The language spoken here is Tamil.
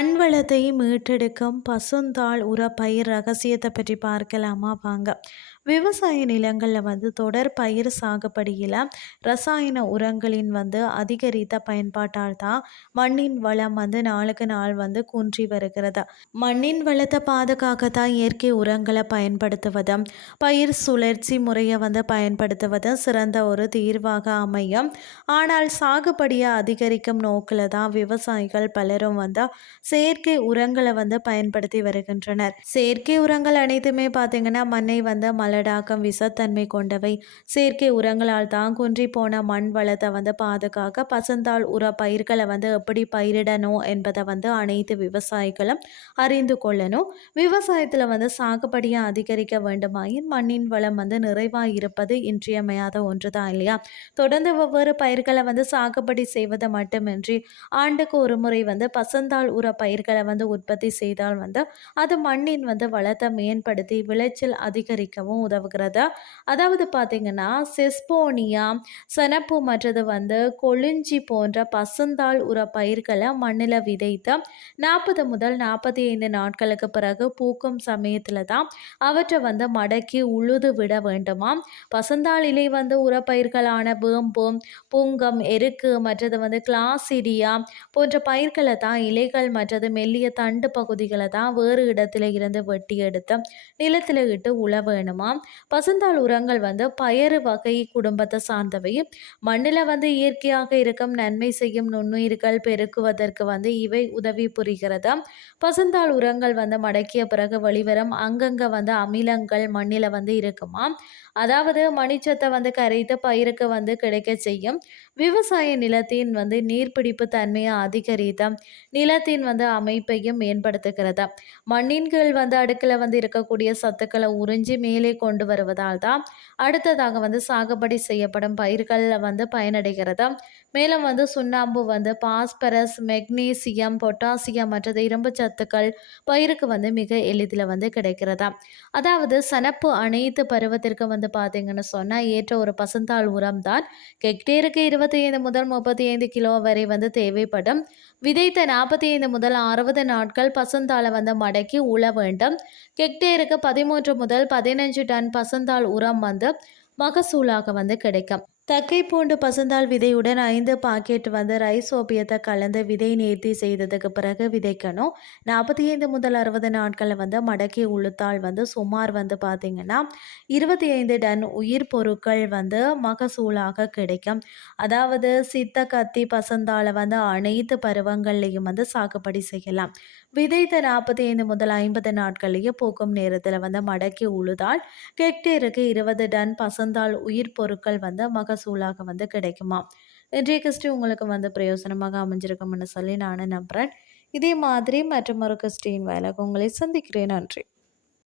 வளத்தை மீட்டெடுக்கும் பசுந்தாள் உர பயிர் ரகசியத்தை பற்றி பார்க்கலாமா? வாங்க. விவசாய நிலங்களில் வந்து தொடர் பயிர் சாகுபடியில் ரசாயன உரங்களின் வந்து அதிகரித்த பயன்பாட்டால் தான் மண்ணின் வளம் வந்து நாளுக்கு நாள் வந்து குன்றி வருகிறது. மண்ணின் வளத்தை பாதுகாக்க தான் இயற்கை உரங்களை பயன்படுத்துவதும் பயிர் சுழற்சி முறையை வந்து பயன்படுத்துவதும் சிறந்த ஒரு தீர்வாக அமையும். ஆனால் சாகுபடியை அதிகரிக்கும் நோக்கில் தான் விவசாயிகள் பலரும் வந்து செயற்கை உரங்களை வந்து பயன்படுத்தி வருகின்றனர். செயற்கை உரங்கள் அனைத்துமே பார்த்தீங்கன்னா மண்ணை வந்து மலடாக்கம் விஷத்தன்மை கொண்டவை. செயற்கை உரங்களால் தான் குன்றி போன மண் வளத்தை வந்து பாதுகாக்க பசந்தாள் உர பயிர்களை வந்து எப்படி பயிரிடணும் என்பதை வந்து அனைத்து விவசாயிகளும் அறிந்து கொள்ளணும். விவசாயத்தில் வந்து சாகுபடியை அதிகரிக்க வேண்டுமாயின் மண்ணின் வளம் வந்து நிறைவாக இருப்பது இன்றியமையாத ஒன்று தான் இல்லையா? தொடர்ந்து ஒவ்வொரு பயிர்களை வந்து சாகுபடி செய்வது மட்டுமின்றி ஆண்டுக்கு ஒரு முறை வந்து பசந்தாள் உர பயிர்களை வந்து உற்பத்தி செய்தால் வந்து அது மண்ணின் வந்து வளத்தை மேம்படுத்தி விளைச்சல் அதிகரிக்கவும் உதவுகிறது? அதாவது பார்த்திங்கன்னா செஸ்போனியா செனப்பு மற்றது வந்து கொளிஞ்சி போன்ற பசுந்தாள் உர பயிர்களை மண்ணில் விதைத்து நாற்பது முதல் நாற்பத்தி ஐந்து நாட்களுக்கு பிறகு பூக்கும் சமயத்தில் தான் அவற்றை வந்து மடக்கி உழுது விட வேண்டுமா? பசுந்தாள் இலை வந்து உரப்பயிர்களான வேம்பு புங்கம் எருக்கு மற்றது வந்து கிளாசிடியா போன்ற பயிர்களை தான் இலைகள் மற்றது மெல்லிய தண்டு பகுதிகளை தான் வேறு இடத்துல இருந்து வெட்டி எடுத்து நிலத்தில் இட்டு உழ வேணுமா பசுந்தாள் உரங்கள் வந்து பயறு வகை குடும்பத்தை சார்ந்தவை. மண்ணில் வந்து இயற்கையாக இருக்கும் நன்மை செய்யும் நுண்ணுயிர்கள் பெருக்குவதற்கு வந்து இவை உதவி புரிகிறது. பசுந்தாள் உரங்கள் வந்து மடக்கிய பிறகு வெளிவரும் அங்கங்கே வந்து அமிலங்கள் மண்ணில் வந்து இருக்குமா அதாவது மணிச்சத்தை வந்து கரைத்து பயிருக்கு வந்து கிடைக்க செய்யும். விவசாய நிலத்தின் வந்து நீர்பிடிப்பு தன்மையை அதிகரித்த நிலத்தின் வந்து அமைப்பையும் மேம்படுத்துகிறது? மண்ணின் கீழ் வந்து அடுக்கில் வந்து இருக்கக்கூடிய சத்துக்களை உறிஞ்சி மேலே கொண்டு வருவதால் தான் அடுத்ததாக வந்து சாகுபடி செய்யப்படும் பயிர்களில் வந்து பயனடைகிறது? மேலும் வந்து சுண்ணாம்பு வந்து பாஸ்பரஸ் மெக்னீசியம் பொட்டாசியம் மற்றது இரும்பு சத்துக்கள் பயிருக்கு வந்து மிக எளிதில் வந்து கிடைக்கிறதா. அதாவது சனப்பு அனைத்து பருவத்திற்கு வந்து பார்த்தீங்கன்னு சொன்னால் ஏற்ற ஒரு பசுந்தாள் உரம் தான் ஹெக்டேருக்கு இருபத்தி ஐந்து முதல் முப்பத்தி ஐந்து கிலோ வரை வந்து தேவைப்படும். விதைத்த நாற்பத்தி ஐந்து முதல் அறுபது நாட்கள் பசுந்தாளை வந்து மடக்கி உழ வேண்டும். ஹெக்டேருக்கு பதிமூன்று முதல் பதினஞ்சு டன் பசுந்தாள் உரம் வந்து மகசூலாக வந்து கிடைக்கும். தக்கை பூண்டு பசுந்தாள் விதையுடன் ஐந்து பாக்கெட் வந்து ரைஸ் ஓபியத்தை கலந்து விதை நேர்த்தி செய்ததுக்கு பிறகு விதைக்கணும். நாற்பத்தி ஐந்து முதல் அறுபது நாட்களில் வந்து மடக்கி உளுத்தால் வந்து சுமார் வந்து பார்த்திங்கன்னா இருபத்தி ஐந்து டன் உயிர் பொருட்கள் வந்து மகசூலாக கிடைக்கும். அதாவது சித்த கத்தி பசந்தாளை வந்து அனைத்து பருவங்கள்லையும் வந்து சாகுபடி செய்யலாம். விதைத்த நாற்பத்தி ஐந்து முதல் ஐம்பது நாட்கள்லேயே பூக்கும் நேரத்தில் வந்து மடக்கி உழுதால் ஹெக்டேருக்கு இருபது டன் பசந்தால் உயிர் பொருட்கள் வந்து மகசூலாக வந்து கிடைக்குமா? இன்றைய கிறிஸ்டி உங்களுக்கு வந்து பிரயோசனமாக அமைஞ்சிருக்கும்னு சொல்லி நான் நம்புகிறேன் இதே மாதிரி மற்றொரு கிறிஸ்டின் வேலைக்கு உங்களை சந்திக்கிறேன். நன்றி.